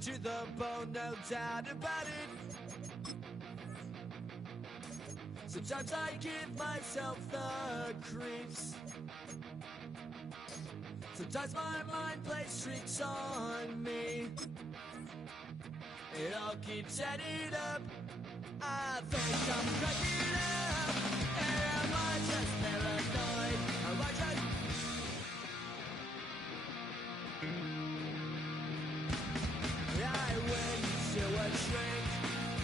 to the bone, no doubt about it. Sometimes I give myself the creeps. Sometimes my mind plays tricks on me. It all keeps adding up. I think I'm cracking up. Am I just paranoid? Am I just... I went to a shrink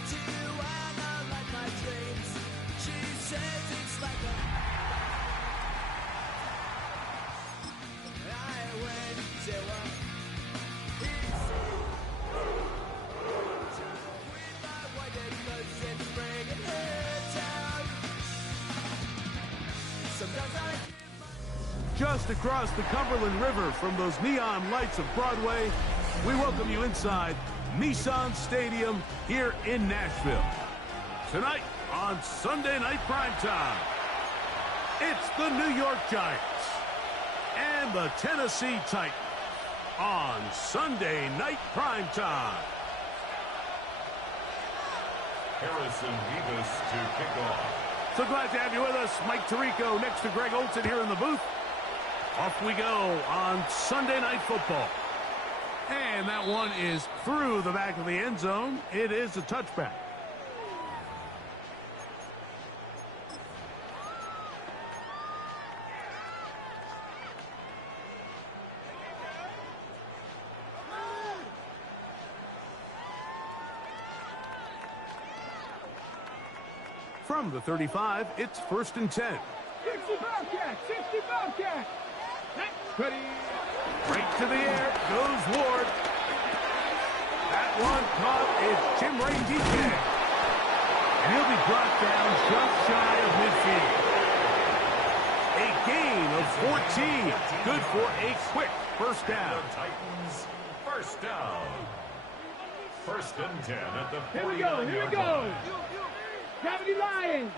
to analyze my dreams. She says it's like a... I went to a... with my white clothes and bring her down. Sometimes I... Just across the Cumberland River from those neon lights of Broadway, we welcome you inside Nissan Stadium here in Nashville. Tonight on Sunday Night Primetime, it's the New York Giants and the Tennessee Titans on Sunday Night Primetime. Harrison Vivas to kick off. So glad to have you with us. Mike Tirico next to Greg Olson here in the booth. Off we go on Sunday Night Football. And that one is through the back of the end zone. It is a touchback. From the 35, it's 1st and 10. 60 Bobcat! 60 Bobcat! Ready? Right to the air goes Ward. That one caught is Jim Ray DK. And he'll be brought down just shy of midfield. A gain of 14. Good for a quick first down. The Titans first down. 1st and 10 at the 49-yard line. Here we go, here we go! Gravity Lions!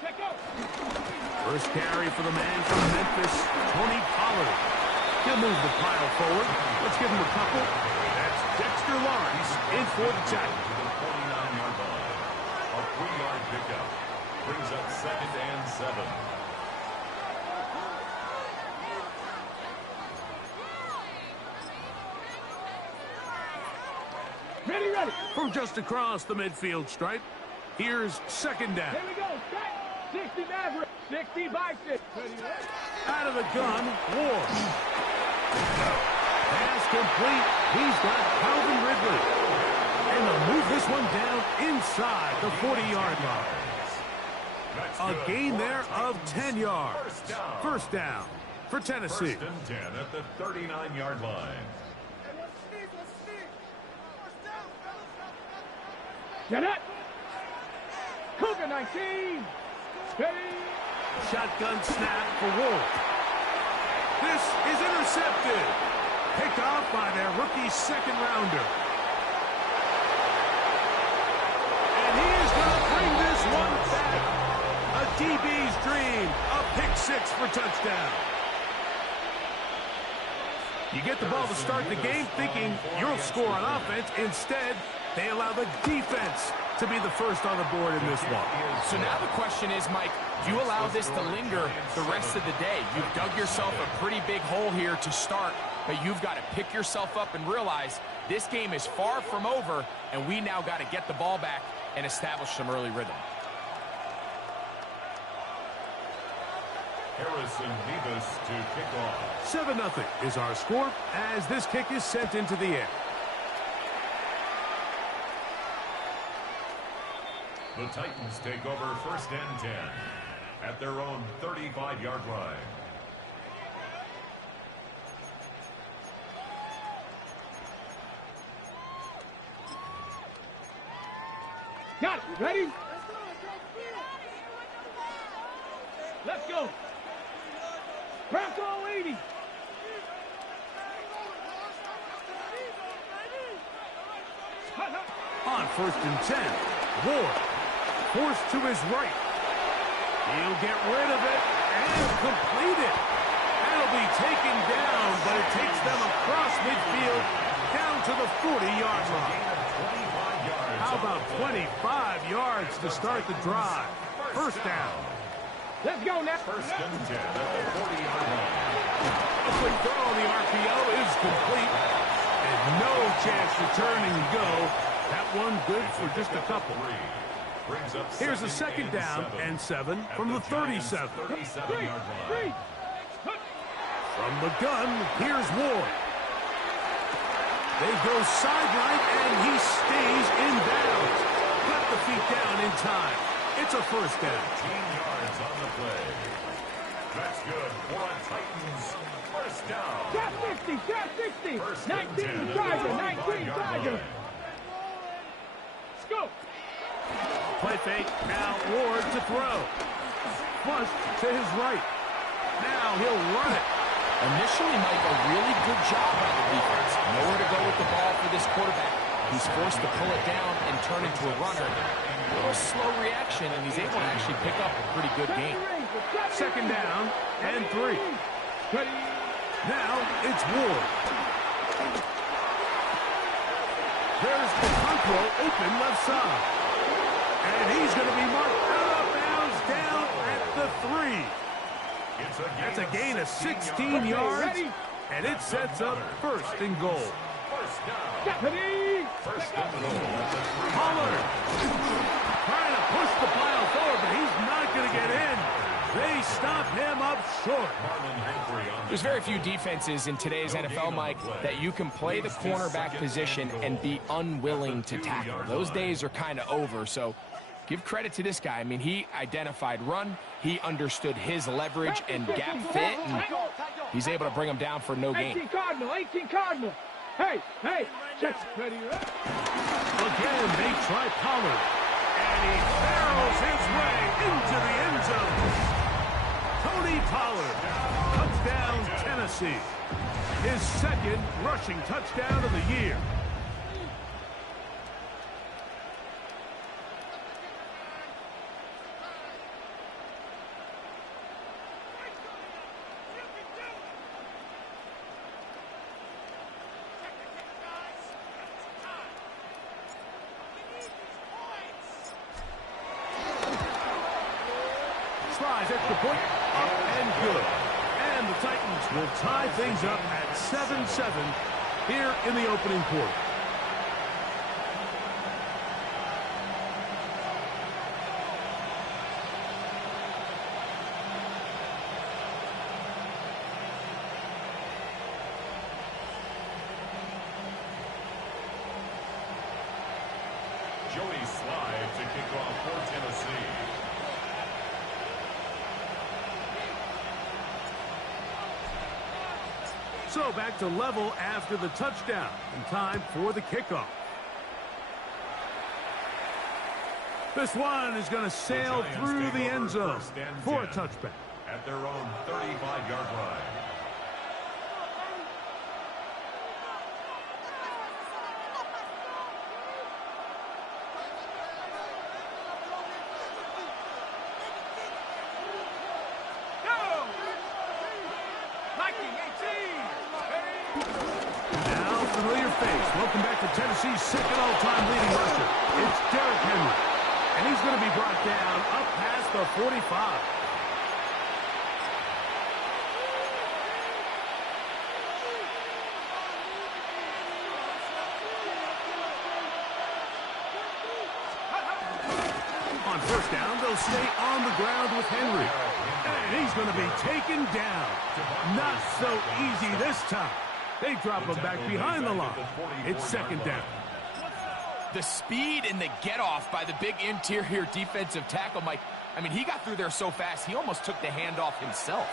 Check out! First carry for the man from Memphis, Tony Pollard. He'll move the pile forward. Let's give him a couple. That's Dexter Lawrence in for the tackle. To the 49-yard line. A 3-yard pickup. Brings up 2nd and 7. Ready, ready! From just across the midfield stripe, here's 2nd down. Here we go, set! 60 Maverick! 60 Bison! Out of the gun, Ward. Pass complete. He's got Calvin Ridley. And they'll move this one down inside the 40-yard line. A gain there of 10 yards. First down for Tennessee. 1st and 10 at the 39-yard line. Get it! Cougar 19! Ready! Shotgun snap for Ward. This is intercepted. Picked off by their rookie 2nd rounder. And he is going to bring this one back. A DB's dream. A pick 6 for touchdown. You get the ball to start the game thinking you'll score on offense. Instead, they allow the defense to be the first on the board in this one. So now the question is, Mike, do you allow this to linger the rest of the day? You've dug yourself a pretty big hole here to start, but you've got to pick yourself up and realize this game is far from over, and we now got to get the ball back and establish some early rhythm. Harrison Vivas to kick off. 7-0 is our score as this kick is sent into the air. The Titans take over 1st and 10 at their own 35-yard line. Got it! Ready? Let's go! Bronco 80! On 1st and 10, Ward forced to his right. He'll get rid of it and complete it. That'll be taken down, but it takes them across midfield down to the 40-yard line. Gain of 25 yards. How about 25 yards to start the drive? First down. Let's go now. First and 10 at the 40-yard line. A quick throw on the RPO is complete. And no chance to turn and go. That one good for just a couple. Here's a second down and 7 from the 37. 37-yard line. From the gun, here's Ward. They go sideline, and he stays in bounds. Got the feet down in time. It's a first down. 15 yards on the play. That's good for a Titans first down. Trap 60, trap 60. First and 19 10 Tiger, at the 19 25-yard Tiger. line. Let's go. Play fake. Now Ward to throw. Flush to his right. Now he'll run it. Initially, Mike, a really good job by the defense. Nowhere to go with the ball for this quarterback. He's forced to pull it down and turn into a runner. A little slow reaction, and he's able to actually pick up a pretty good game. Second down and 3. Now it's Ward. There's Okonkwo open left side. And he's going to be marked out of bounds down at the 3. That's a gain of 16 yards, and it sets up first and goal. Pollard trying to push the pile forward, but he's not going to get in. They stop him up short. There's very few defenses in today's NFL, Mike, that you can play the cornerback position and be unwilling to tackle. Those days are kind of over, so give credit to this guy. I mean, he identified run, he understood his leverage and gap fit, and he's able to bring him down for no gain. 18 Cardinal, 18 Cardinal. Hey, check. Ready, Again, they try Pollard, and he barrels his way into the end zone. Tony Pollard, touchdown Tennessee. His second rushing touchdown of the year. Slides at the point, up and good. And the Titans will tie things up at 7-7 here in the opening quarter. Joey Slide to kick off for Tennessee. So back to level after the touchdown, and time for the kickoff. This one is going to sail through the end zone for a touchback. At their own 35-yard line. Welcome back to Tennessee's second all-time leading rusher. It's Derrick Henry. And he's going to be brought down up past the 45. On first down, they'll stay on the ground with Henry. And he's going to be taken down. Not so easy this time. They drop him back behind the line. It's second down. The speed and the get-off by the big interior defensive tackle, Mike. I mean, he got through there so fast, he almost took the handoff himself.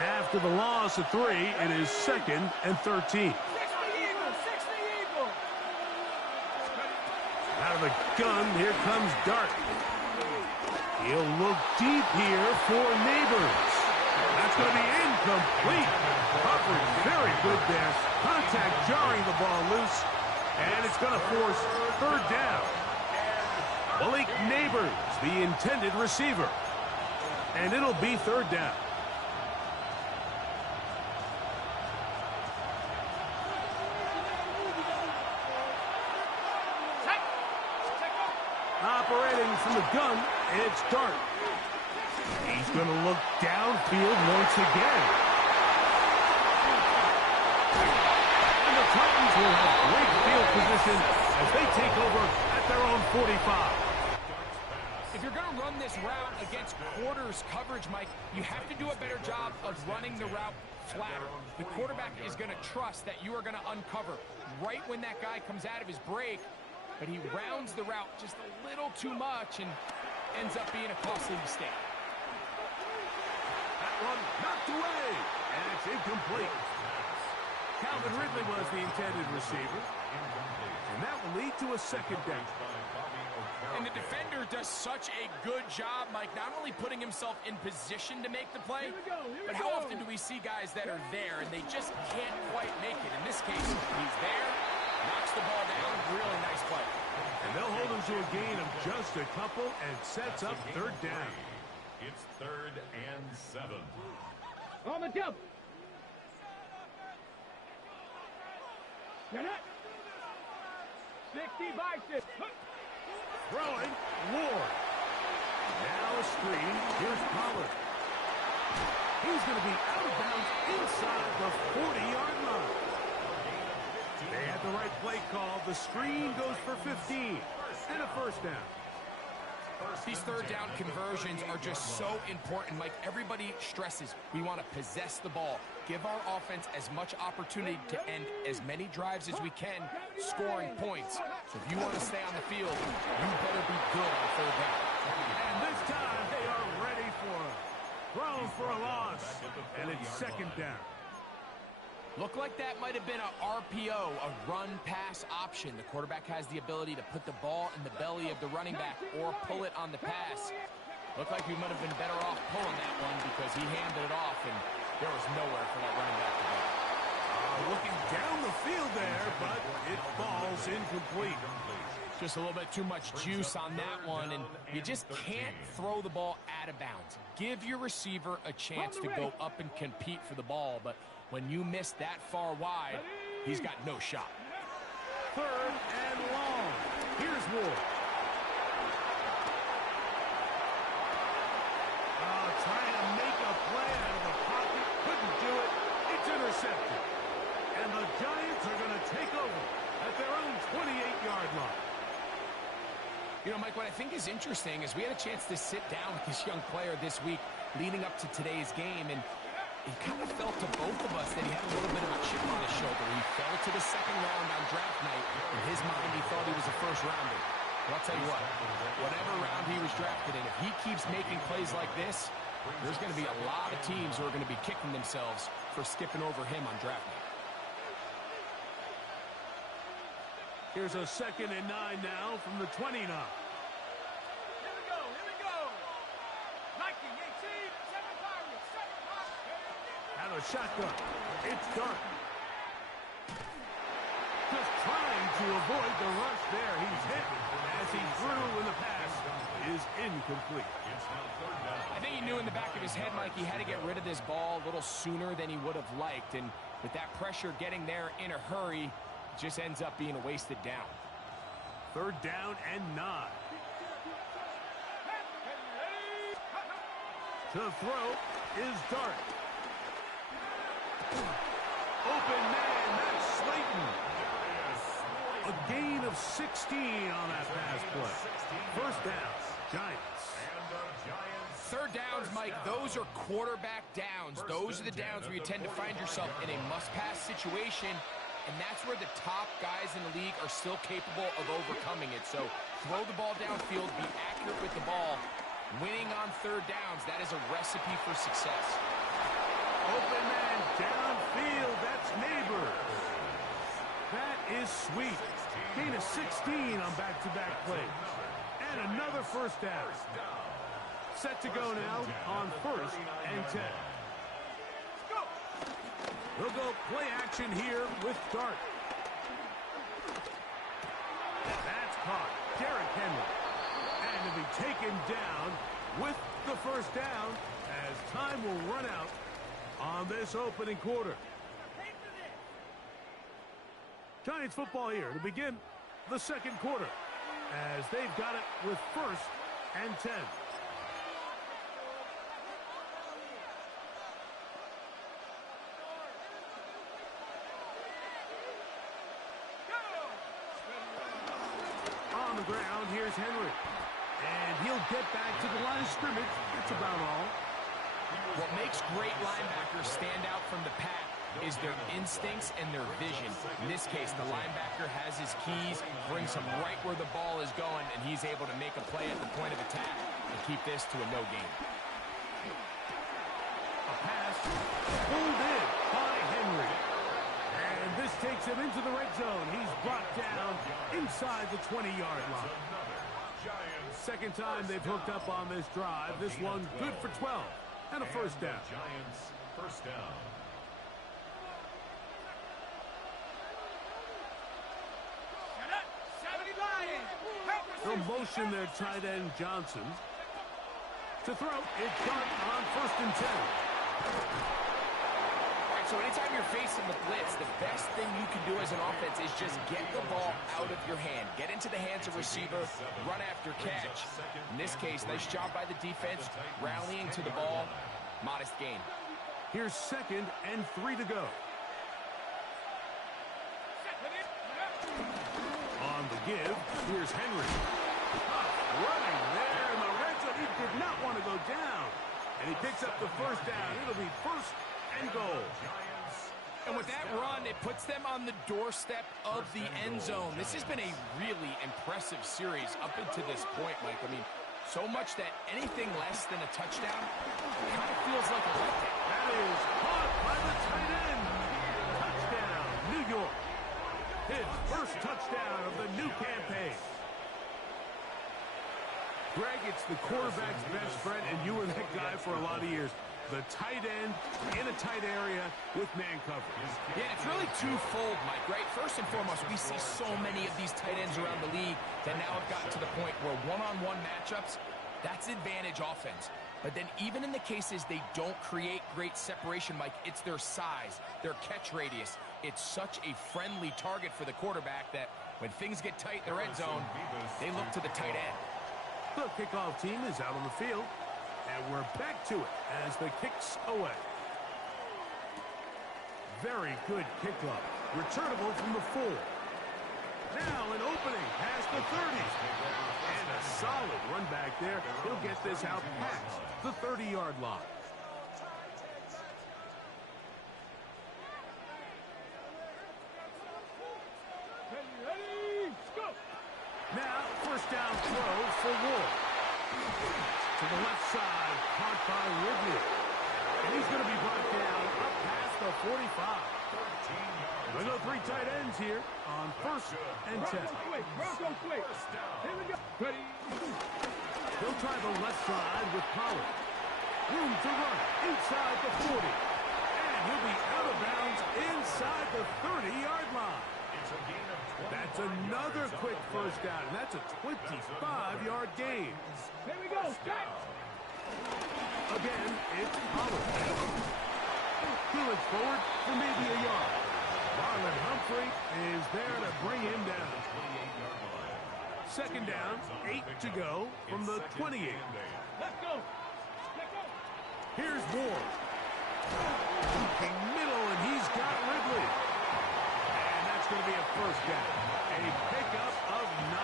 After the loss of 3, it is second and 13. Out of the gun, here comes Dart. He'll look deep here for Neighbors. That's going to be incomplete. Coverage very good there. Contact jarring the ball loose. And it's going to force third down. Malik Neighbors, the intended receiver. And it'll be third down. Operating from the gun, it's Dart. He's going to look downfield once again. And the Titans will have great field position as they take over at their own 45. If you're going to run this route against quarters coverage, Mike, you have to do a better job of running the route flatter. The quarterback is going to trust that you are going to uncover right when that guy comes out of his break, but he rounds the route just a little too much and ends up being a costly mistake. That one knocked away, and it's incomplete. Calvin Ridley was the intended receiver, and that will lead to a second down. And the defender does such a good job, Mike, not only putting himself in position to make the play, but how often do we see guys that are there and they just can't quite make it? In this case, he's there, knocks the ball down, really nice play. And they'll hold him to a gain of just a couple and sets up third down. It's 3rd and 7. On the double. Get it. 60 by 6. Throwing, Ward. Now a screen. Here's Pollard. He's going to be out of bounds inside the 40-yard line. They had the right play call. The screen goes for 15 and a first down. These third down conversions are just so important, Mike. Everybody stresses we want to possess the ball, give our offense as much opportunity to end as many drives as we can, scoring points. So if you want to stay on the field, you better be good on third down. And this time they are ready for it. Thrown for a loss, and it's second down. Looked like that might have been a RPO, a run-pass option. The quarterback has the ability to put the ball in the belly of the running back or pull it on the pass. Looked like we might have been better off pulling that one because he handed it off, and there was nowhere for that running back to go. Looking down the field there, but it falls incomplete. Just a little bit too much juice on that one, and you just can't throw the ball out of bounds. Give your receiver a chance to go up and compete for the ball, but when you miss that far wide, he's got no shot. 3rd and long. Here's Ward. Trying to make a play out of the pocket. Couldn't do it. It's intercepted. And the Giants are going to take over at their own 28-yard line. You know, Mike, what I think is interesting is we had a chance to sit down with this young player this week leading up to today's game, and it kind of felt to both of us that he had a little bit of a chip on his shoulder. He fell to the second round on draft night. In his mind, he thought he was a first-rounder. But I'll tell you what, whatever round he was drafted in, if he keeps making plays like this, there's going to be a lot of teams who are going to be kicking themselves for skipping over him on draft night. Here's a 2nd and 9 now from the 29. Here we go. Here we go. Nike 18, 7 Pirates, 7 Pirates. Out of shotgun. It's Dart. Just trying to avoid the rush there. He's hit as he threw when the pass is incomplete. I think he knew in the back of his head, Mike, he had to get rid of this ball a little sooner than he would have liked. And with that pressure getting there in a hurry, it just ends up being a wasted down. 3rd down and 9. To throw is Dart. Open man, that's Slayton. A gain of 16 on that pass play. First down, Giants. Third downs, Mike, those are quarterback downs. Those are the downs where you tend to find yourself in a must-pass situation, and that's where the top guys in the league are still capable of overcoming it. So throw the ball downfield, be accurate with the ball. Winning on third downs, that is a recipe for success. Open man downfield, that's Neighbors. That is sweet. Gain of 16 on back-to-back plays. And another first down. Set to go now on 1st and 10. They'll go play action here with Dart. That's caught. Derrick Henry. And to be taken down with the first down as time will run out on this opening quarter. Giants football here to begin the second quarter. as they've got it with 1st and 10. On the ground, here's Henry. And he'll get back to the line of scrimmage. That's about all. What makes great linebackers stand out from the pack is their instincts and their vision. In this case, the linebacker has his keys, brings him right where the ball is going, and he's able to make a play at the point of attack and keep this to a no gain. A pass pulled in by Henry. And this takes him into the red zone. He's brought down inside the 20-yard line. Second time they've hooked up on this drive. This one good for 12 and a first down. Giants first down. They'll motion their tight end Johnson to throw. It's done on 1st and 10. So anytime you're facing the blitz, the best thing you can do as an offense is just get the ball out of your hand. Get into the hands of receiver, run after catch. In this case, nice job by the defense, rallying to the ball. Modest gain. Here's 2nd and 3 to go. On the give, here's Henry. Running there in the red zone. He did not want to go down. And he picks up the first down. It'll be 1st and goal. And with that run, it puts them on the doorstep of the end zone. This has been a really impressive series up until this point, Mike. I mean, so much that anything less than a touchdown kind of feels like a letdown. That is caught by the tight end. Touchdown, New York. His first touchdown of the new campaign. Greg, it's the quarterback's best friend, and you were that guy for a lot of years. The tight end in a tight area with man coverage. Yeah, it's really twofold, Mike, right? First and foremost, we see so many of these tight ends around the league that now have gotten to the point where one-on-one matchups, that's advantage offense. But then even in the cases they don't create great separation, Mike, it's their size, their catch radius. It's such a friendly target for the quarterback that when things get tight in the red zone, they look to the tight end. The kickoff team is out on the field, and we're back to it as the kick's away. Very good kickoff. Returnable from the 4. Now an opening past the 30. And a solid run back there. He'll get this out past the 30-yard line. Ready, go! Now, first down throw for Ward. To the left side, caught by Ridley. And he's going to be brought down up past the 45. We go 3 tight ends here on 1st and 10. Bronco quick. Here we go. Ready. He'll try the left side with Pollard. Room to run inside the 40. And he'll be out of bounds inside the 30-yard line. That's another quick first down, and that's a 25-yard gain. Here we go. Stop. Again, it's Pollard. He looks forward for maybe a yard. Marlon Humphrey is there to bring him down. Second down, 8 to go from the 28. Let's go. Let's go. Here's Ward. Looking middle, and he's got Ridley. And that's going to be a first down. A pickup of 9.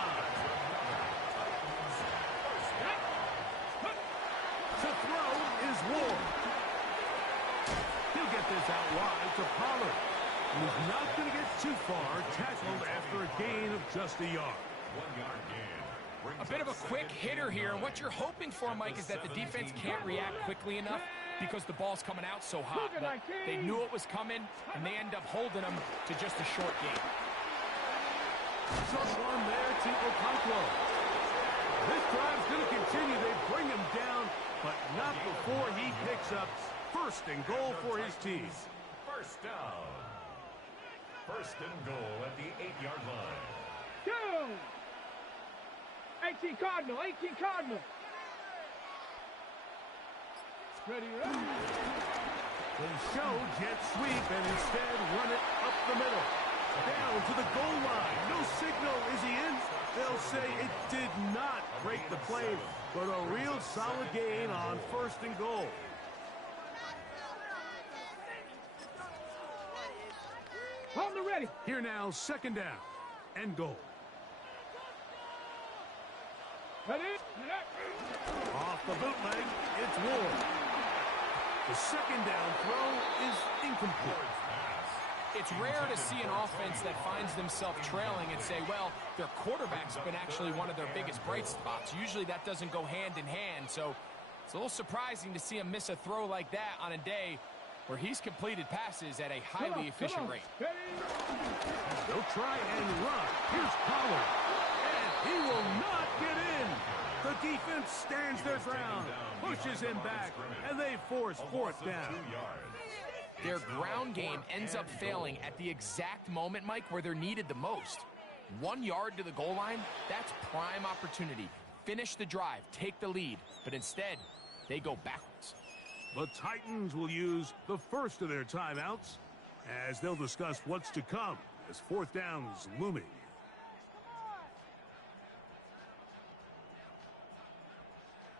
To throw is Ward. He'll get this out wide to Pollard. And he's not going to get too far, tackled after a gain of just a yard. 1-yard gain. A bit of a quick hitter here, and what you're hoping for, Mike, is that the defense can't react quickly enough because the ball's coming out so hot. But they knew it was coming, and they end up holding them to just a short gain. Someone there to Okonkwo. This drive's going to continue. They bring him down, but not before he picks up 1st and goal for his team. First down. 1st and goal at the 8-yard line. Go. 18 Cardinal. 18 Cardinal. Ready, ready. They show jet sweep and instead run it up the middle. Down to the goal line. No signal. Is he in? They'll I'll say it did not break the plane, but a real solid gain on 1st and goal. Hold the ready. Here now, 2nd down and goal. Ready? Off the bootleg, it's Ward. The 2nd down throw is incomplete. It's rare to see an offense that finds themselves trailing and say, well, their quarterback's been actually one of their biggest bright spots. Usually that doesn't go hand in hand, so it's a little surprising to see him miss a throw like that on a day where he's completed passes at a highly efficient rate. They'll try and run. Here's Pollard, and he will not get in. The defense stands their ground, pushes him back, and they force 4th down. Their ground game ends up failing at the exact moment, Mike, where they're needed the most. 1 yard to the goal line, that's prime opportunity. Finish the drive, take the lead, but instead, they go backwards. The Titans will use the first of their timeouts as they'll discuss what's to come as 4th down's looming.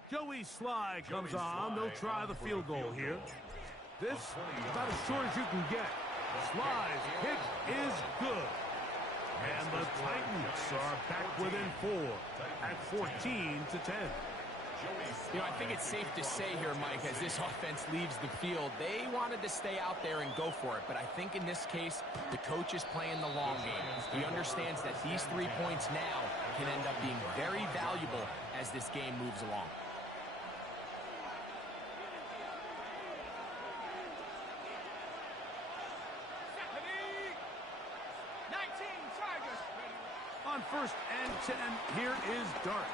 Joey Sly comes on. They'll try the field goal here. This about as short as you can get. Sly's kick is good. And the Titans are back within 4 at 14-10. You know, I think it's safe to say here, Mike, as this offense leaves the field, they wanted to stay out there and go for it. But I think in this case, the coach is playing the long game. He understands that these 3 points now can end up being very valuable as this game moves along. On 1st and 10, here is Dart.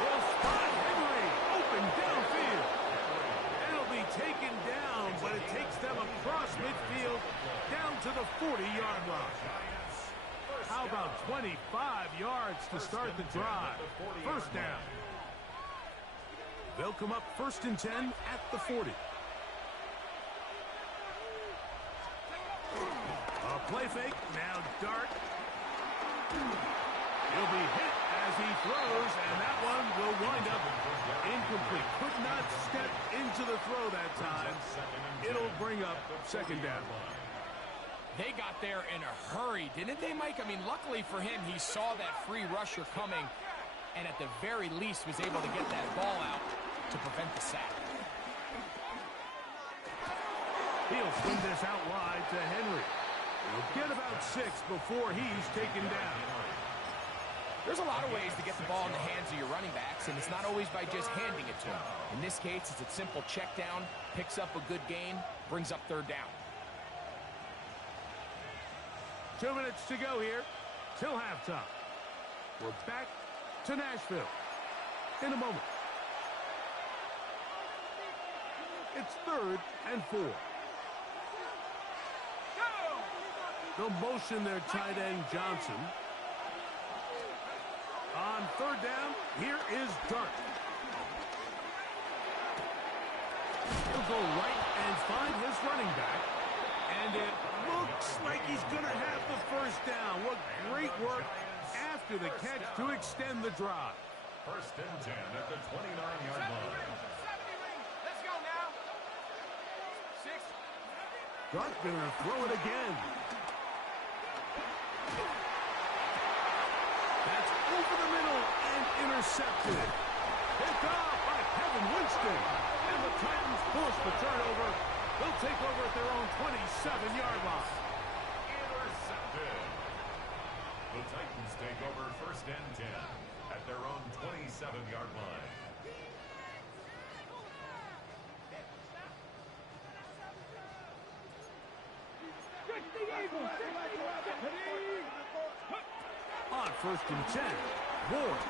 Will spot Henry open downfield. And it'll be taken down, but it takes them across midfield down to the 40-yard line. How about 25 yards to start the drive? 1st down. They'll come up 1st and 10 at the 40. Play fake, now Dart. He'll be hit as he throws, and that one will wind up incomplete. Could not step into the throw that time. It'll bring up 2nd down. They got there in a hurry, didn't they, Mike? I mean, luckily for him, he saw that free rusher coming, and at the very least was able to get that ball out to prevent the sack. He'll swing this out wide to Henry. He'll get about 6 before he's taken down. There's a lot of ways to get the ball in the hands of your running backs, and it's not always by just handing it to them. In this case, it's a simple check down, picks up a good gain, brings up 3rd down. 2 minutes to go here till halftime. We're back to Nashville in a moment. It's 3rd and 4. They'll motion their tight end, Johnson. On 3rd down, here is Dart. He'll go right and find his running back. And it looks like he's going to have the 1st down. What great work after the catch to extend the drive. 1st and 10 at the 29-yard line. Let's go now. 6. Dart going to throw it again. That's over the middle and intercepted. Picked off by Kevin Winston. And the Titans force the turnover. They'll take over at their own 27-yard line. Intercepted. The Titans take over 1st and 10 at their own 27-yard line. On 1st and 10, Ward.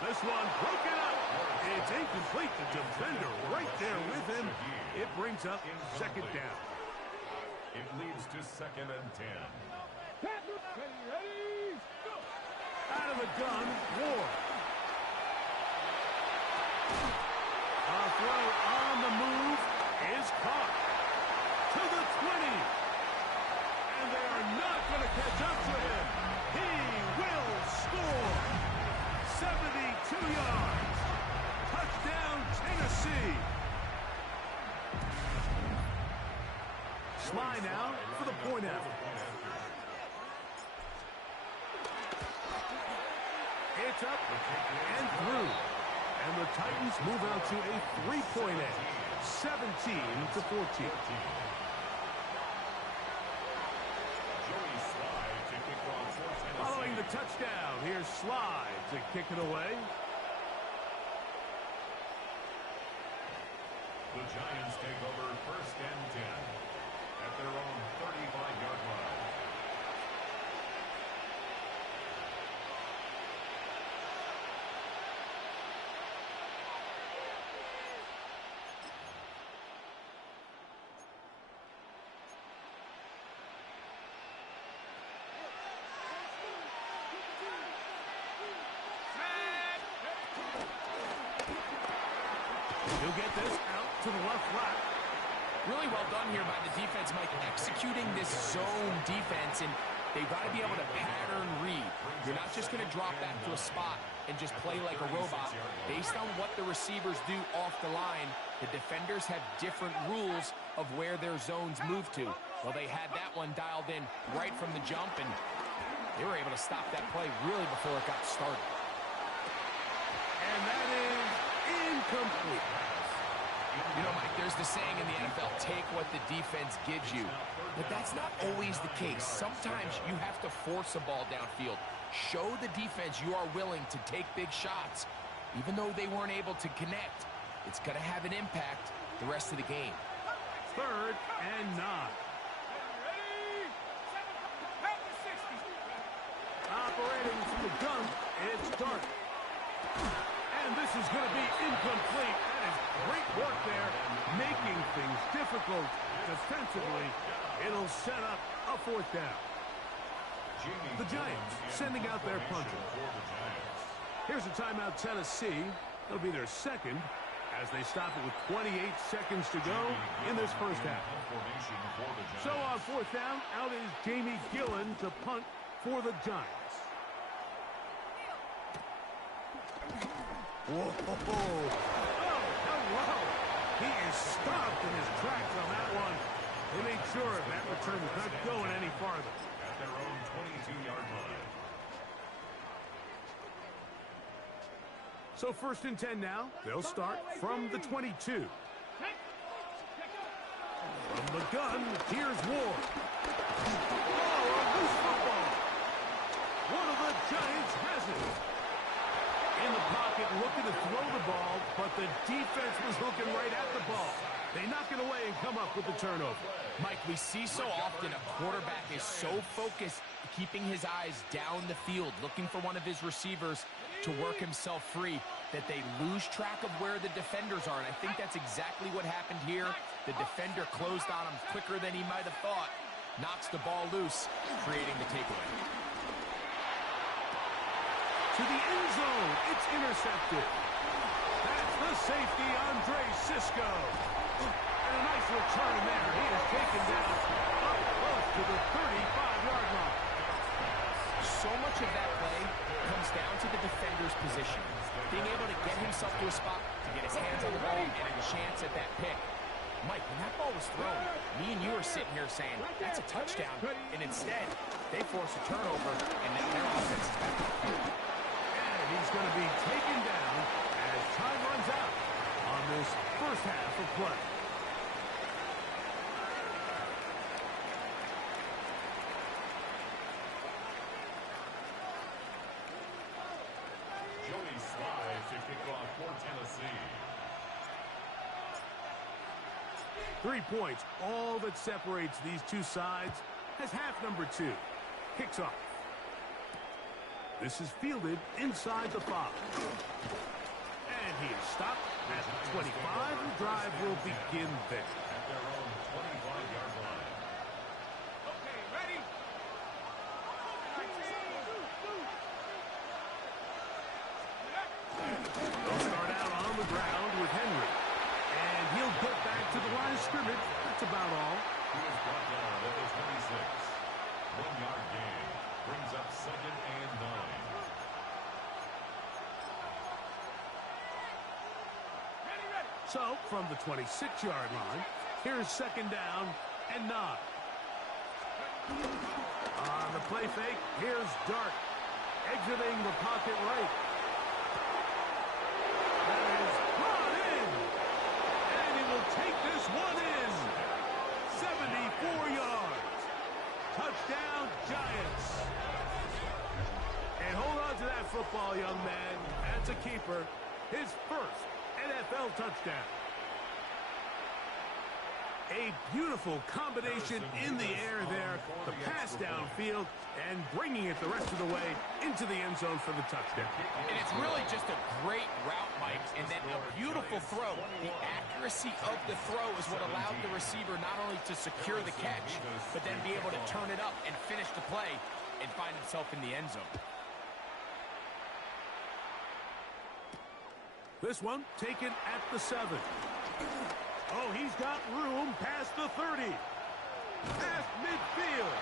This one broken up. It's incomplete. The defender right there with him. It brings up 2nd down. It leads to 2nd and 10. Ready, go. Out of the gun, Ward. A throw on the move is caught. To the 20. catch up to him. He will score. 72 yards. Touchdown, Tennessee. Sly now for the point out. It's up and through. And the Titans move out to a three-point edge, 17-14. Following the touchdown, here's Sly to kick it away. The Giants take over 1st and 10 at their own 35-yard line. He'll get this out to the left flat. Really well done here by the defense, Mike, executing this zone defense, and they've got to be able to pattern read. You're not just going to drop back to a spot and just play like a robot. Based on what the receivers do off the line, the defenders have different rules of where their zones move to. Well, they had that one dialed in right from the jump, and they were able to stop that play really before it got started. And that is incomplete. You know, Mike, there's the saying in the NFL, take what the defense gives you. But that's not always the case. Sometimes you have to force a ball downfield. Show the defense you are willing to take big shots. Even though they weren't able to connect, it's going to have an impact the rest of the game. 3rd and 9. Operating from the gun, it's Dart. And this is going to be incomplete. That is great work there, making things difficult defensively. It'll set up a 4th down. The Giants sending out their punter. Here's a timeout, Tennessee. It'll be their 2nd as they stop it with 28 seconds to go in this first half. So on 4th down, out is Jamie Gillen to punt for the Giants. Whoa. Oh, hello. He is stopped in his tracks on that one. They made sure that return was not going any farther. At their own 22-yard line. So 1st and 10 now. They'll start from the 22. From the gun, here's Ward. Oh, a loose football. One of the Giants has it. In the pocket, looking to throw the ball, but the defense was looking right at the ball. They knock it away and come up with the turnover. Mike, we see so often a quarterback is so focused, keeping his eyes down the field, looking for one of his receivers to work himself free, that they lose track of where the defenders are. And I think that's exactly what happened here. The defender closed on him quicker than he might have thought, knocks the ball loose, creating the takeaway. To the end zone, it's intercepted. That's the safety, Andre Cisco. And a nice return there. He is taken down up close to the 35-yard line. So much of that play comes down to the defender's position. Being able to get himself to a spot, to get his hands on the ball, and a chance at that pick. Mike, when that ball was thrown, me and you are sitting here saying, that's a touchdown. And instead, they force a turnover, and now their offense is back. He's going to be taken down as time runs out on this first half of play. Joey Sly to kick off for Tennessee. 3 points, all that separates these two sides, as half number 2 kicks off. This is fielded inside the 5. And he is stopped at the 25. The drive will begin there. At their own 25-yard line. Okay, ready? They'll start out on the ground with Henry. And he'll get back to the line of scrimmage. That's about all. He was brought down at the 26. 1-yard gain. Brings up 2nd and 9. So, from the 26-yard line, here's 2nd down and 9. On the play fake, here's Dart, exiting the pocket right. That is brought in, and he will take this one in. 74 yards. Touchdown, Giants. And hold on to that football, young man. That's a keeper. His first NFL touchdown. A beautiful combination in the air there. The pass downfield and bringing it the rest of the way into the end zone for the touchdown. And it's really just a great route, Mike, and then a beautiful throw. The accuracy of the throw is what allowed the receiver not only to secure the catch, but then be able to turn it up and finish the play and find himself in the end zone. This one taken at the 7. Oh, he's got room past the 30. Past midfield.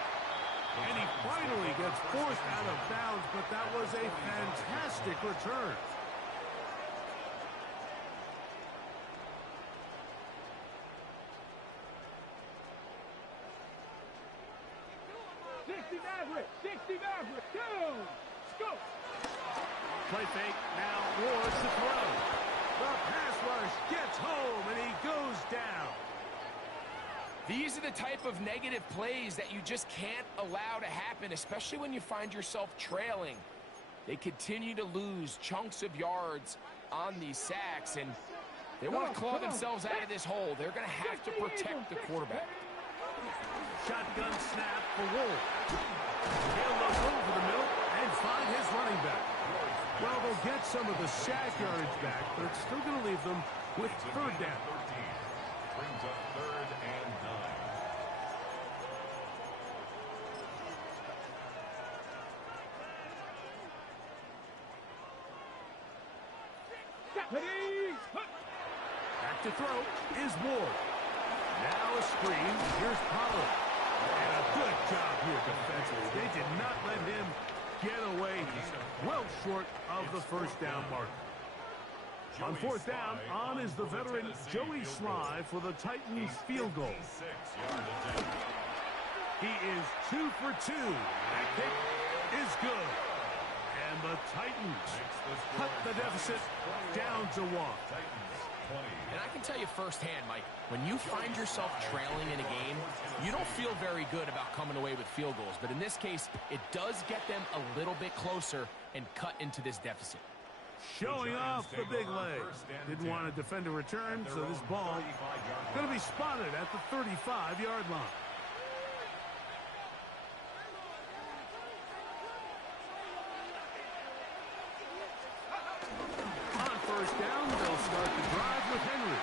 And he finally gets forced out of bounds, but that was a fantastic return. Play fake, now Ward's the throw. The pass rush gets home, and he goes down. These are the type of negative plays that you just can't allow to happen, especially when you find yourself trailing. They continue to lose chunks of yards on these sacks, and they want to claw themselves out of this hole. They're going to have to protect the quarterback. Shotgun snap for Wolf. He'll look over the middle and find his running back. Well, they'll get some of the sack yardage back, but it's still going to leave them with 3rd down. 13. Brings up 3rd and 9. Back to throw is Ward. Now a screen. Here's Pollard. And a good job here defensively. They did not let him get away. He's well short of the 1st down mark. On 4th down, on is the veteran Joey Sly for the Titans field goal. He is 2 for 2. That kick is good. And the Titans cut the deficit down to 1. And I can tell you firsthand, Mike, when you find yourself trailing in a game, you don't feel very good about coming away with field goals. But in this case, it does get them a little bit closer and cut into this deficit. Showing off the big leg. Didn't want to defend a return, so this ball going to be spotted at the 35-yard line. On 1st down, they'll start the drive with Henry.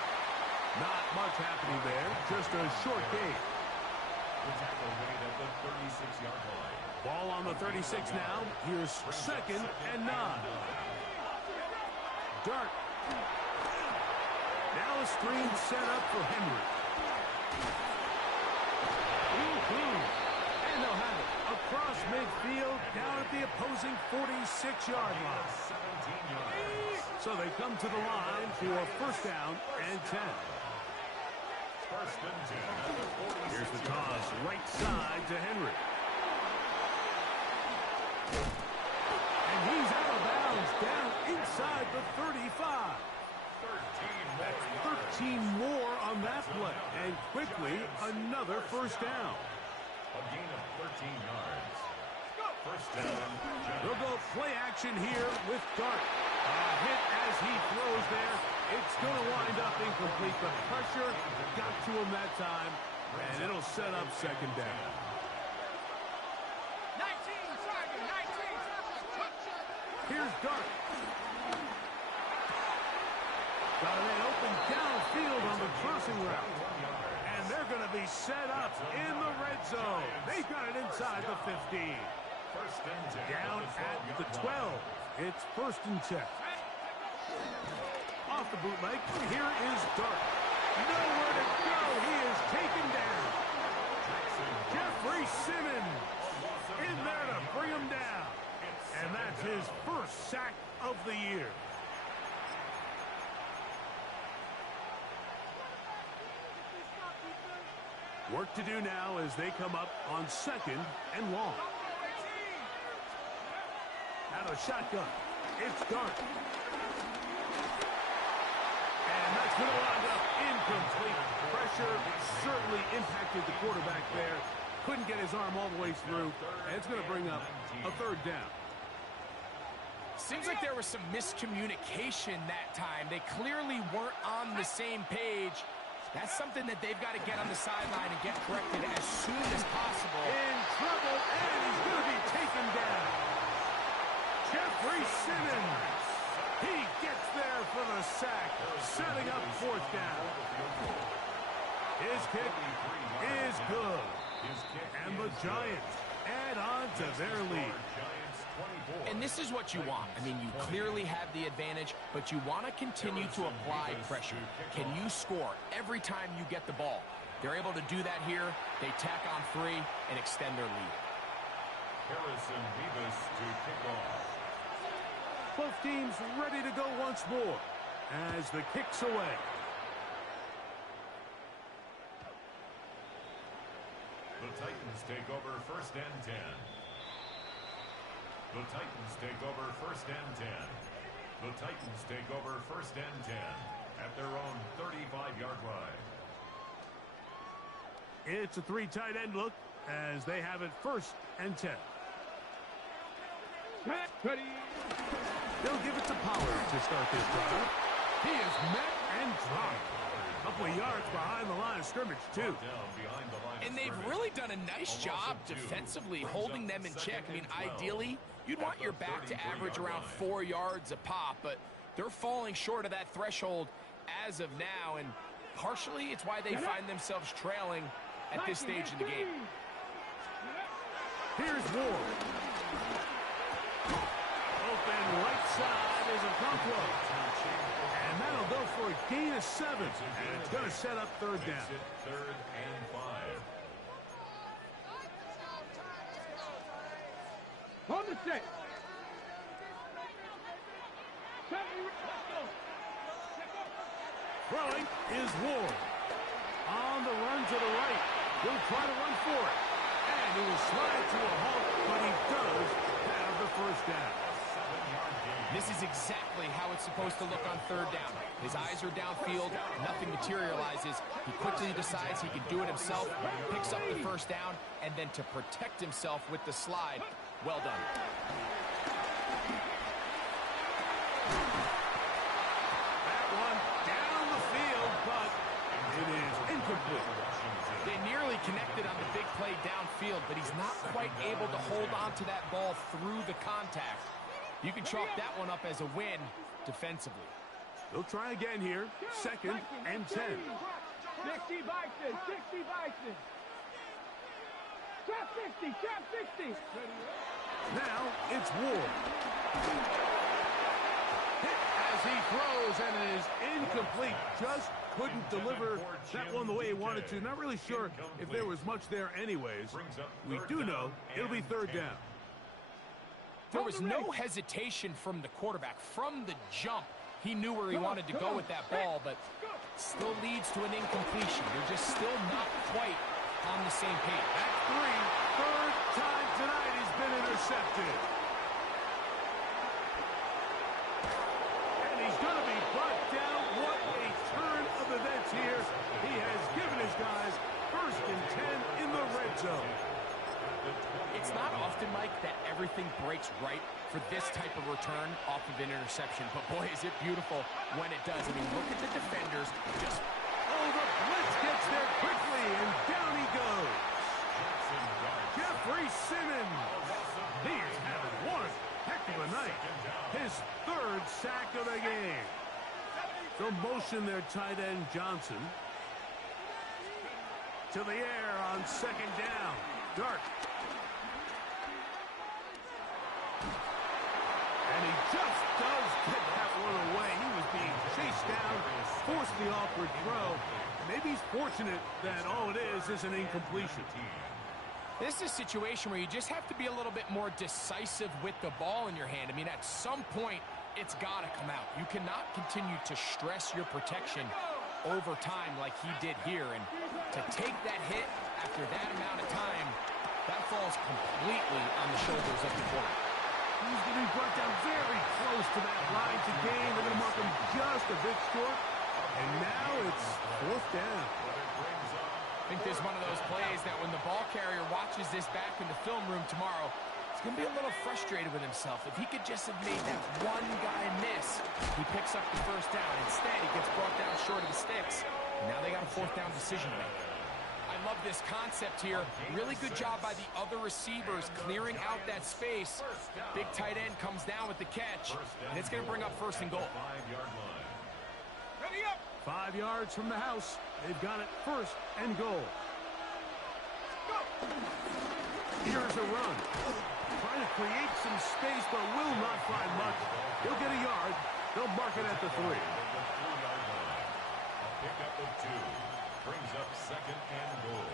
Not much happening there, just a short gain. The tackle made at the 36-yard line. Ball on the 36 now. Here's 2nd and 9. Dart. Now a screen set up for Henry. And they'll have it across midfield down at the opposing 46-yard line. 17 yards. So they come to the line for 1st down and 10. 1st and 10 at the 46. Here's the toss right side to Henry. And he's out of bounds down inside the 35. 13 more on that play. And quickly, another 1st down. A gain of 13 yards. 1st down. They'll go play action here with Dart. A hit as he throws there. It's going to wind up incomplete. The pressure got to him that time, and it'll set up 2nd down. 19. Here's Dart. Got a man open downfield on the crossing route. And they're going to be set up in the red zone. They've got it inside the 15. 1st and 10. Down at the 12. It's 1st and 10. Off the bootleg, here is Dart. Nowhere to go. He is taken down. Jeffrey Simmons Work to do now as they come up on 2nd and long. Out of shotgun. It's Dart. And that's going to wind up incomplete. Pressure certainly impacted the quarterback there. Couldn't get his arm all the way through. And it's going to bring up a 3rd down. Seems like there was some miscommunication that time. They clearly weren't on the same page. That's something that they've got to get on the sideline and get corrected as soon as possible. In trouble, and he's going to be taken down. Jeffrey Simmons. He gets there for the sack, setting up 4th down. His kick is good. And the Giants add on to their lead. And this is what you want. I mean, you clearly have the advantage, but you want to continue to apply pressure. Can you score every time you get the ball? They're able to do that here. They tack on 3 and extend their lead. Harrison Beavis to kick off. Both teams ready to go once more as the kick's away. The Titans take over 1st and 10. The Titans take over 1st and 10. The Titans take over 1st and 10 at their own 35-yard line. It's a 3 tight end look as they have it 1st and 10. Ready. They'll give it to Pollard to start this drive. He is met and dropped. A couple of yards behind the line of scrimmage, too. And they've really done a nice job defensively holding them in check. I mean, ideally, you'd want your back to average around 4 yards a pop, but they're falling short of that threshold as of now, and partially it's why they find themselves trailing at this stage in the game. Here's Ward. Open right side is a Conquo. And that'll go for a gain of 7. And it's going to set up 3rd down. 3rd and 5. On the set. Throwing is Ward. On the run to the right. He'll try to run for it. And he will slide to a halt, but he does have the 1st down. This is exactly how it's supposed to look on 3rd down. His eyes are downfield, nothing materializes. He quickly decides he can do it himself, picks up the 1st down, and then to protect himself with the slide, well done. That one down the field, but it is incomplete. They nearly connected on the big play downfield, but he's not quite able to hold on to that ball through the contact. You can chalk that one up as a win defensively. They'll try again here. 2nd and 10. 60 Bison, 60 Bison. Trap 60, trap 60. Now it's Ward. Hit as he throws, and it is incomplete. Just couldn't deliver that one the way he wanted to. Not really sure if there was much there anyways. We do know it'll be 3rd down. There was no hesitation from the quarterback. From the jump, he knew where he wanted to go with that ball, but still leads to an incompletion. They're just still not quite on the same page. At 3, 3rd time tonight he's been intercepted. And he's going to be brought down. What a turn of events here. He has given his guys 1st and 10 in the red zone. It's not often, Mike, that everything breaks right for this type of return off of an interception. But, boy, is it beautiful when it does. I mean, look at the defenders. Just oh, the blitz gets there quickly, and down he goes. Jeffrey Simmons. He is having one heck of a night. His 3rd sack of the game. So motion their tight end Johnson. To the air on 2nd down. Dart. And he just does get that one away. He was being chased down, forced the awkward throw. Maybe he's fortunate that all it is an incompletion. This is a situation where you just have to be a little bit more decisive with the ball in your hand. I mean, at some point, it's got to come out. You cannot continue to stress your protection over time like he did here. And To take that hit after that amount of time, that falls completely on the shoulders of the quarterback. He's going to be brought down very close to that line to gain. They're going to mark him just a bit short. And now it's 4th down. I think this is one of those plays that when the ball carrier watches this back in the film room tomorrow, he's going to be a little frustrated with himself. If he could just have made that one guy miss, he picks up the 1st down. Instead, he gets brought down short of the sticks. And now they got a 4th down decision to make. I love this concept here. Really good job by the other receivers clearing out that space. Big tight end comes down with the catch, and it's going to bring up 1st and goal. Ready up. 5 yards from the house. They've got it 1st and goal. Go. Here's a run. Trying to create some space, but will not find much. He'll get a yard. They'll mark it at the 3. A pickup of 2 brings up 2nd and goal.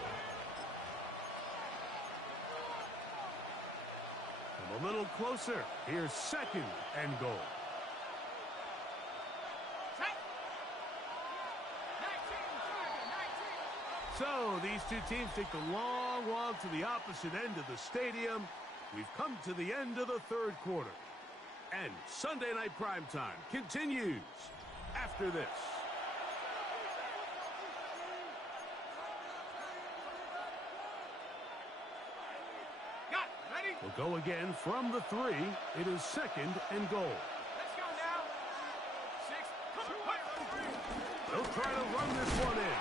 Come a little closer. Here's 2nd and goal. So these two teams take the long walk to the opposite end of the stadium. We've come to the end of the 3rd quarter. And Sunday Night Primetime continues after this. Got it. Ready? We'll go again from the 3. It is 2nd and goal. Let's go now. 6. Come on. They'll try to run this one in.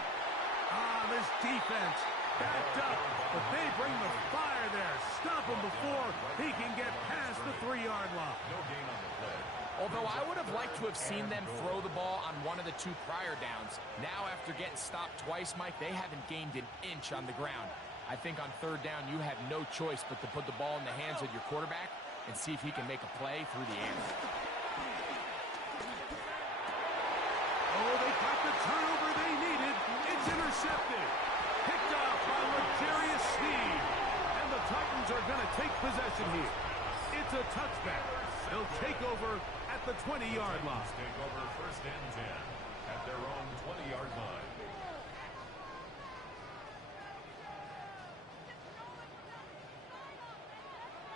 This defense backed up, but they bring the fire there. Stop him before he can get past the 3-yard line. No gain on the play. Although I would have liked to have seen them throw the ball on one of the 2 prior downs. Now, after getting stopped twice, Mike, they haven't gained an inch on the ground. I think on 3rd down, you have no choice but to put the ball in the hands of your quarterback and see if he can make a play through the air. Oh, they got the turnover they needed. It's intercepted. Picked off by Luxurious Sneed. And the Titans are going to take possession here. It's a touchback. They'll take over at the 20-yard line. Take over 1st and 10 at their own 20-yard line.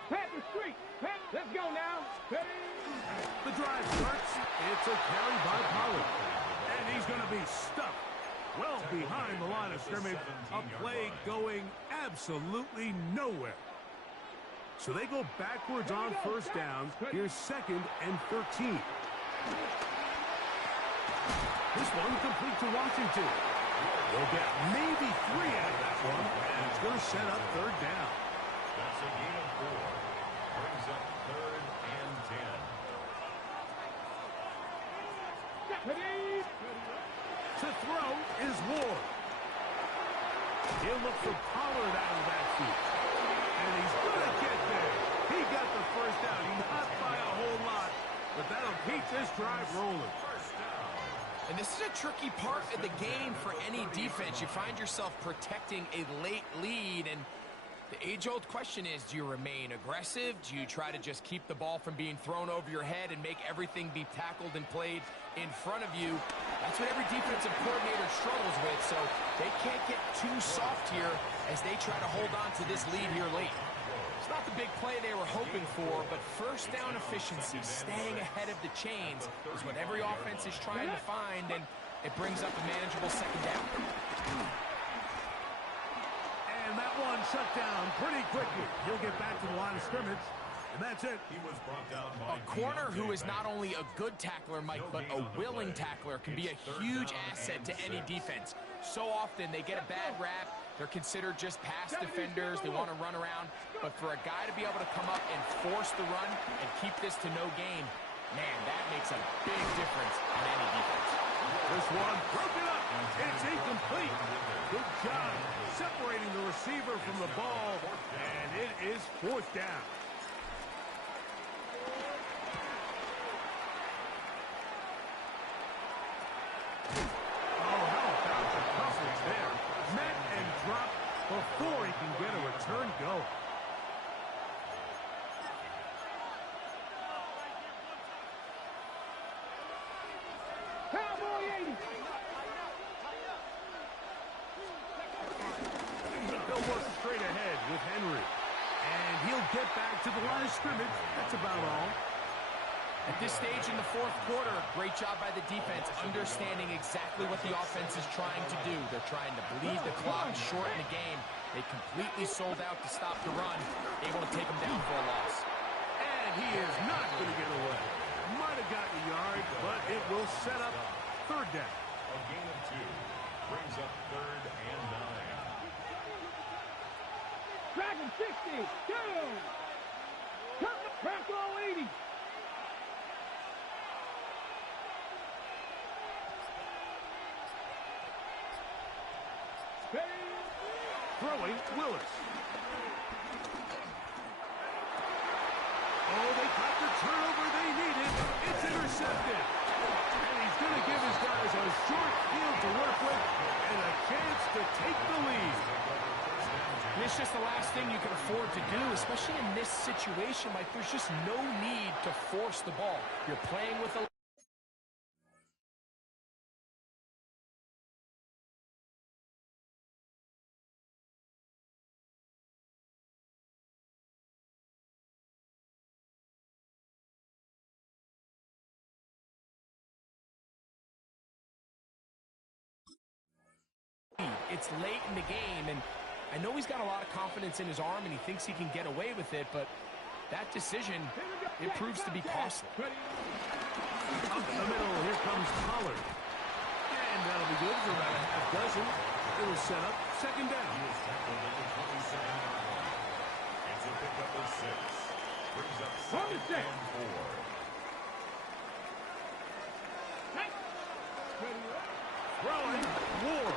Panther Street. Let's go now. Ready? The drive starts. It's a carry by Pollard. And he's going to be stuck well behind the line of scrimmage. A play going absolutely nowhere. So they go backwards on 1st down. Here's 2nd and 13. This one complete to Washington. They'll get maybe 3 out of that one. And it's going to set up 3rd down. That's a gain of 4. Brings up 3rd and 10. Ready? To throw is Ward. He'll look for Pollard out of that seat. And he's going to get there. He got the 1st down. Not by a whole lot, but that'll keep this drive rolling. And this is a tricky part of the game for any defense. You find yourself protecting a late lead, and the age-old question is, do you remain aggressive? Do you try to just keep the ball from being thrown over your head and make everything be tackled and played in front of you? That's what every defensive coordinator struggles with, so they can't get too soft here as they try to hold on to this lead here late. It's not the big play they were hoping for, but 1st down efficiency, staying ahead of the chains, is what every offense is trying to find, and it brings up a manageable 2nd down. And that one shut down pretty quickly. He'll get back to the line of scrimmage, and that's it. He was brought down by A corner who is not only a good tackler, Mike, but a willing tackler can be a huge asset to any defense. So often they get a bad rap. They're considered just pass defenders. They want to run around. But for a guy to be able to come up and force the run and keep this to no gain, man, that makes a big difference on any defense. This one broken up. It's incomplete. Good job separating the receiver from the ball, and it is 4th down. Oh, how about the coverage there? Met and dropped before he can get a return go. Cowboy 80. line of scrimmage. That's about all. At this stage in the fourth quarter, great job by the defense, understanding exactly what the offense is trying to do. They're trying to bleed the clock, shorten the game. They completely sold out to stop the run, able to take them down for a loss. And he is not going to get away. Might have gotten a yard, but it will set up third down. A gain of 2 brings up 3rd and 9. Dragon 60, down. Back row 80. Throwing, Willis. Oh, they got the turnover they needed. It's intercepted. And he's going to give his guys a short field to work with and a chance to take the lead. And it's just the last thing you can afford to do, especially in this situation. Like, there's just no need to force the ball. You're playing with a... It's late in the game, and I know he's got a lot of confidence in his arm, and he thinks he can get away with it, but that decision, it proves to be costly. Up the middle, here comes Pollard. And that'll be good for about a half dozen. It will set up second down. He is tackled at the 27-yard line. It's a pickup of 6. Brings up 2nd and 4. Throwing, Ward.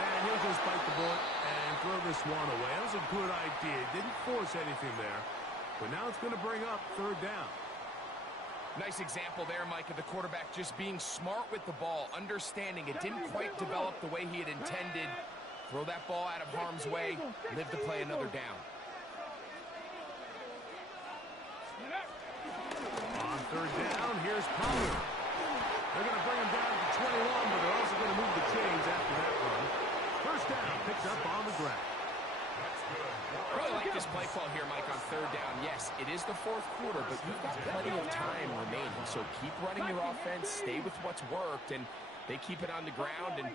And he'll just bite the bullet and throw this one away. That was a good idea. Didn't force anything there. But now it's going to bring up third down. Nice example there, Mike, of the quarterback just being smart with the ball, understanding it didn't quite develop the way he had intended. Throw that ball out of harm's way, live to play another down. On third down, here's Pollard. They're going to bring him down to 21, but they're also going to move the chains after that run. First down, picked up on the ground. Really like this play call here, Mike, on third down. Yes, it is the fourth quarter, but you've got plenty of time remaining. So keep running your offense, stay with what's worked, and they keep it on the ground and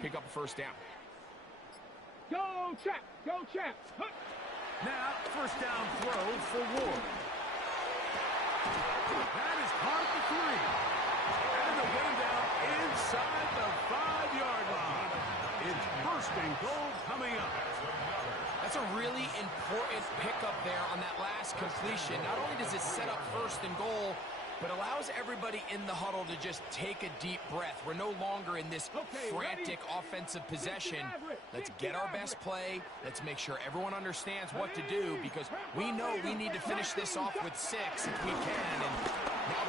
pick up a first down. Go, Chap! Go, Chap! Now, first down throw for Ward. That is caught at the 3. And they'll get him down inside the 5-yard line. It's first and goal coming up. That's a really important pickup there on that last completion. Not only does it set up first and goal, but allows everybody in the huddle to just take a deep breath. We're no longer in this frantic offensive possession. Let's get our best play. Let's make sure everyone understands what to do, because we know we need to finish this off with 6 if we can. And now,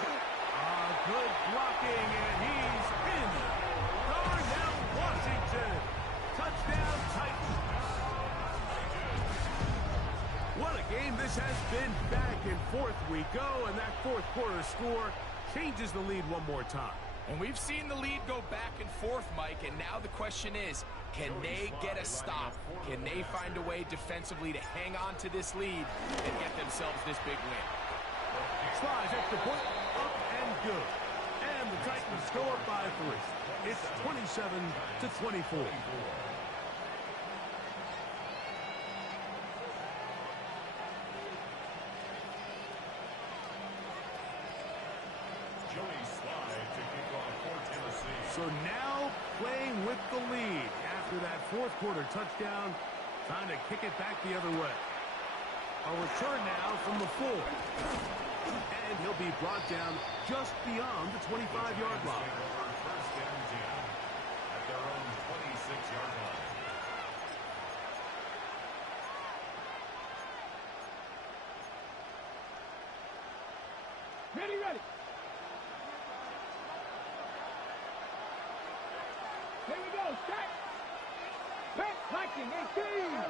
good blocking, and he's in. Darnell Washington. Touchdown, Titans. What a game this has been. Back and forth we go, and that fourth quarter score changes the lead one more time. And we've seen the lead go back and forth, Mike, and now the question is, can they get a stop? Can they find a way defensively to hang on to this lead and get themselves this big win? Slides extra point, up and good. And the Titans go up by 3. It's 27-24. So now playing with the lead after that fourth quarter touchdown, trying to kick it back the other way. A return now from the 4. And he'll be brought down just beyond the 25-yard line. First and 10 at their own 26-yard line. Ready. Here we go, set. Pick, hiking, 18.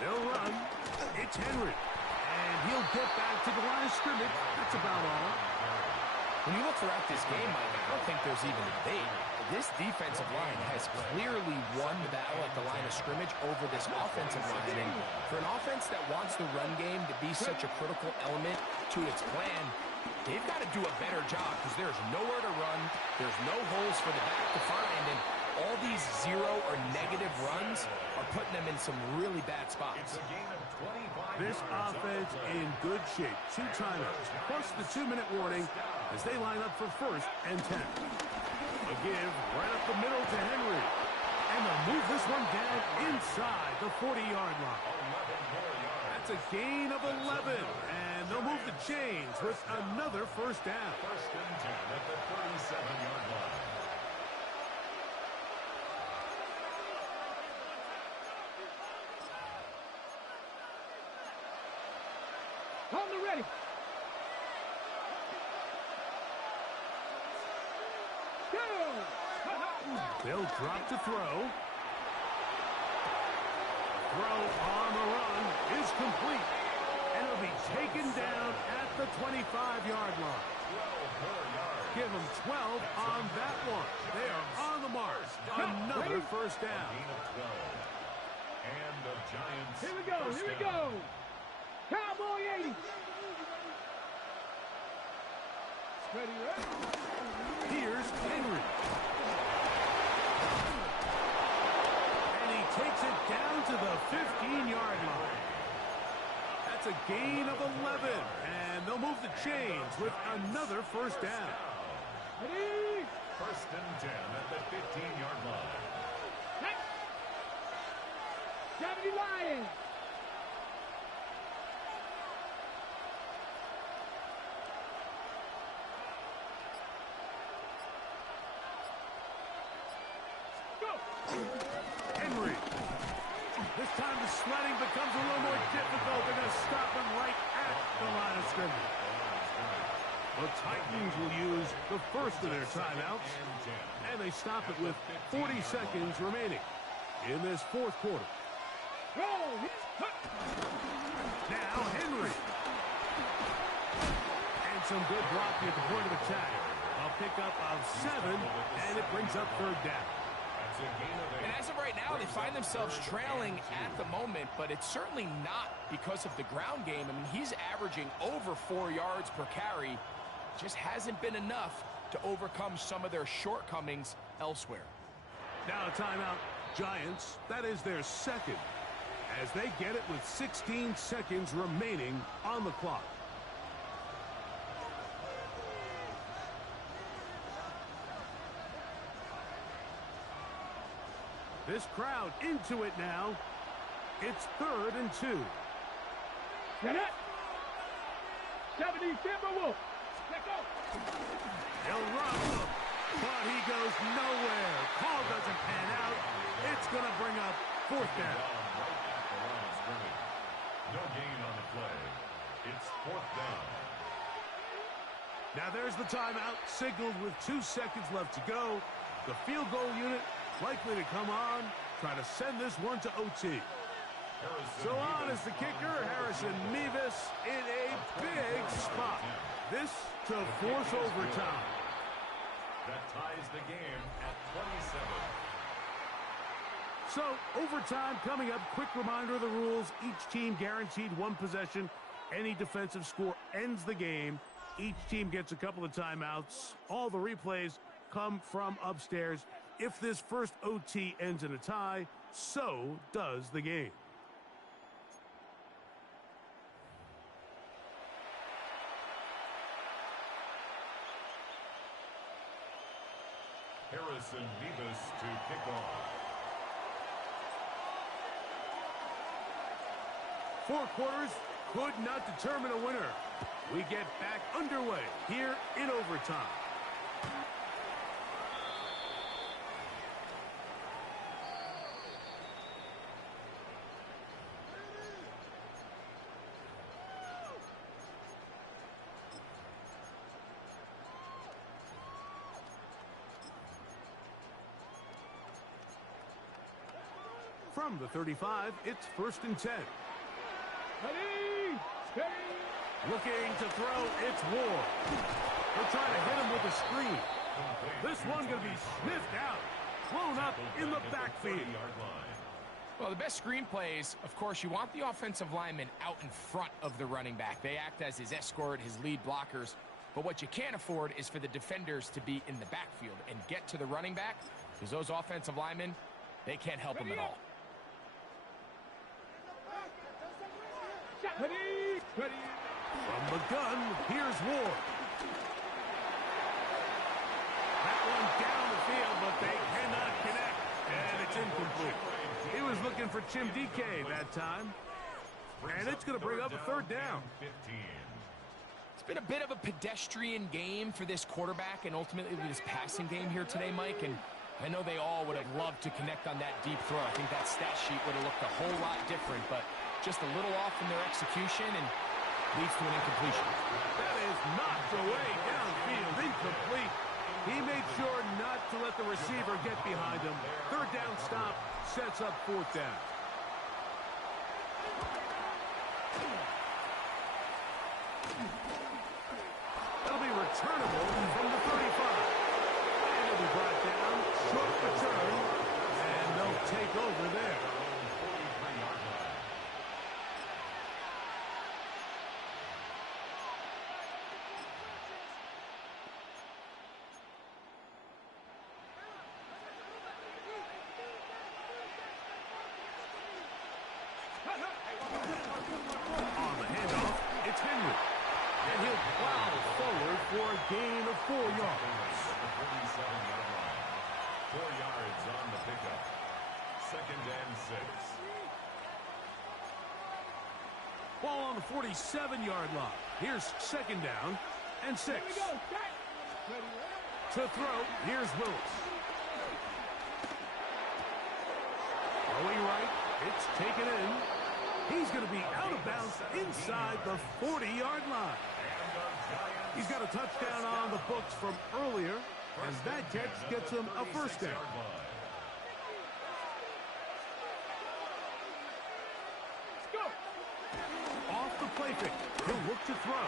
They'll run. It's Henry. And he'll get back to the line of scrimmage. That's about all. When you look throughout this game, Mike, I don't think there's even a debate. This defensive line has clearly won the battle at the line of scrimmage over this offensive line. And for an offense that wants the run game to be such a critical element to its plan, they've got to do a better job because there's nowhere to run. There's no holes for the back to find. And all these zero or negative runs are putting them in some really bad spots. This offense in good shape. 2 timeouts, plus the 2-minute warning as they line up for 1st and 10. A give right up the middle to Henry. And they'll move this one down inside the 40-yard line. That's a gain of 11. And they'll move the chains with another 1st down. 1st and 10 at the 37-yard line. On the ready. Go! They'll drop to throw. Throw on the run is complete. And it'll be taken down at the 25-yard line. Give them 12 on that one. They are on the mark. Another 1st down. And the Giants. Here we go, here we go. Cowboy 80. Ready, ready. Here's Henry. And he takes it down to the 15-yard line. That's a gain of 11. And they'll move the chains with another 1st down. Ready. 1st and 10 at the 15-yard line. Next. 70 Lions. Henry. This time the sledding becomes a little more difficult. They're going to stop him right at the line of scrimmage. The Titans will use the 1st of their timeouts, and they stop it with 40 seconds remaining in this 4th quarter. Now Henry. And some good blocking at the point of attack. A pickup of 7, and it brings up 3rd down. And as of right now, they find themselves trailing at the moment, but it's certainly not because of the ground game. I mean, he's averaging over 4 yards per carry. Just hasn't been enough to overcome some of their shortcomings elsewhere. Now a timeout. Giants, that is their 2nd, as they get it with 16 seconds remaining on the clock. This crowd into it now. It's 3rd and 2. Get it. 70 Timberwolves. Let go. He'll run, but he goes nowhere. Call doesn't pan out. It's going to bring up 4th down. No gain on the play. It's 4th down. Now there's the timeout, signaled with 2 seconds left to go. The field goal unit likely to come on, try to send this one to OT. So on is the kicker, Harrison Mevis, in a big spot. This to force overtime. That ties the game at 27. So overtime coming up. Quick reminder of the rules. Each team guaranteed 1 possession. Any defensive score ends the game. Each team gets a couple of timeouts. All the replays come from upstairs. If this first OT ends in a tie, so does the game. Harrison Mevis to kick off. 4 quarters could not determine a winner. We get back underway here in overtime. From the 35, it's 1st and 10. Ready. Steady. Looking to throw, it's Ward. They'll try to hit him with a screen. This one going to be sniffed out, blown up in the backfield. Well, the best screen plays, of course, you want the offensive lineman out in front of the running back. They act as his escort, his lead blockers. But what you can't afford is for the defenders to be in the backfield and get to the running back, because those offensive linemen, they can't help him at all. From the gun, here's Ward. That one down the field, but they cannot connect, and it's incomplete. He was looking for Chim DK that time, and it's going to bring up a third down. It's been a bit of a pedestrian game for this quarterback and ultimately this passing game here today, Mike, and I know they all would have loved to connect on that deep throw. I think that stat sheet would have looked a whole lot different, but just a little off in their execution and leads to an incompletion. That is knocked away downfield, incomplete. He made sure not to let the receiver get behind him. Third down stop sets up fourth down. That'll be returnable from the 35. And it'll be brought down, short return, and they'll take over there. On the handoff, it's Henry. And he'll plow forward for a gain of 4 yards. 4 yards on the pickup. 2nd and 6. Ball on the 47-yard line. Here's 2nd down and 6. To throw, here's Willis. Throwing right, it's taken in. He's going to be out of bounds inside the 40-yard line. He's got a touchdown on the books from earlier, as that catch gets him a first down. Off the play fake, he'll look to throw.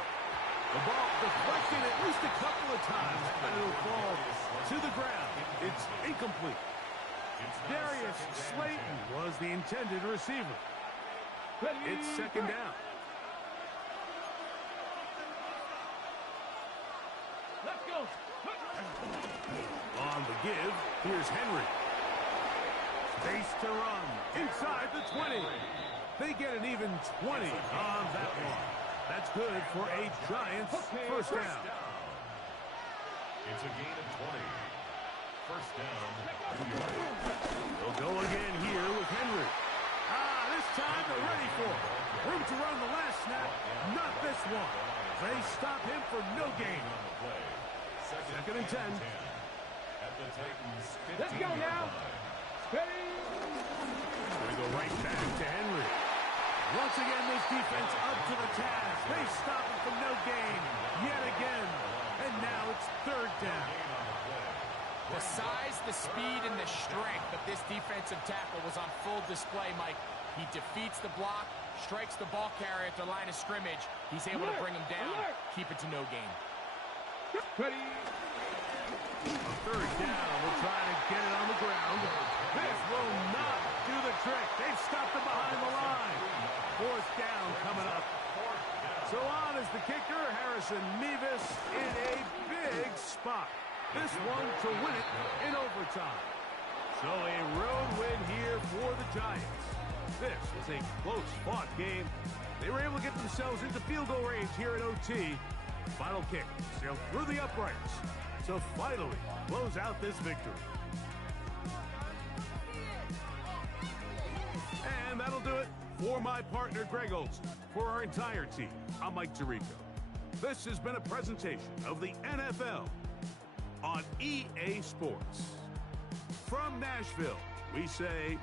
The ball deflected at least a couple of times, but it'll fall to the ground. It's incomplete. Darius Slayton was the intended receiver. It's 2nd down. Let's go. On the give, here's Henry. Space to run inside the 20. They get an even 20 on that one. That's good for a Giants first down. It's a gain of 20. First down. They'll go again here with Henry. This time they're ready for it. Room to run the last snap, not this one. They stop him for no gain. 2nd and 10. At the Titans' 15. Let's go now. Ready? They go right back to Henry. Once again, this defense up to the task. They stop him for no gain yet again. And now it's 3rd down. The size, the speed, and the strength of this defensive tackle was on full display, Mike. He defeats the block, strikes the ball carrier at the line of scrimmage. He's able to bring him down, keep it to no gain. Ready? A 3rd down. We'll try to get it on the ground. This will not do the trick. They've stopped him behind the line. 4th down coming up. So on is the kicker, Harrison Mevis, in a big spot. This one to win it in overtime. So a road win here for the Giants. This was a close-fought game. They were able to get themselves into field goal range here at OT. Final kick sailed through the uprights to finally close out this victory. And that'll do it for my partner, Greg Olson. For our entire team, I'm Mike Tirico. This has been a presentation of the NFL on EA Sports. From Nashville, we say...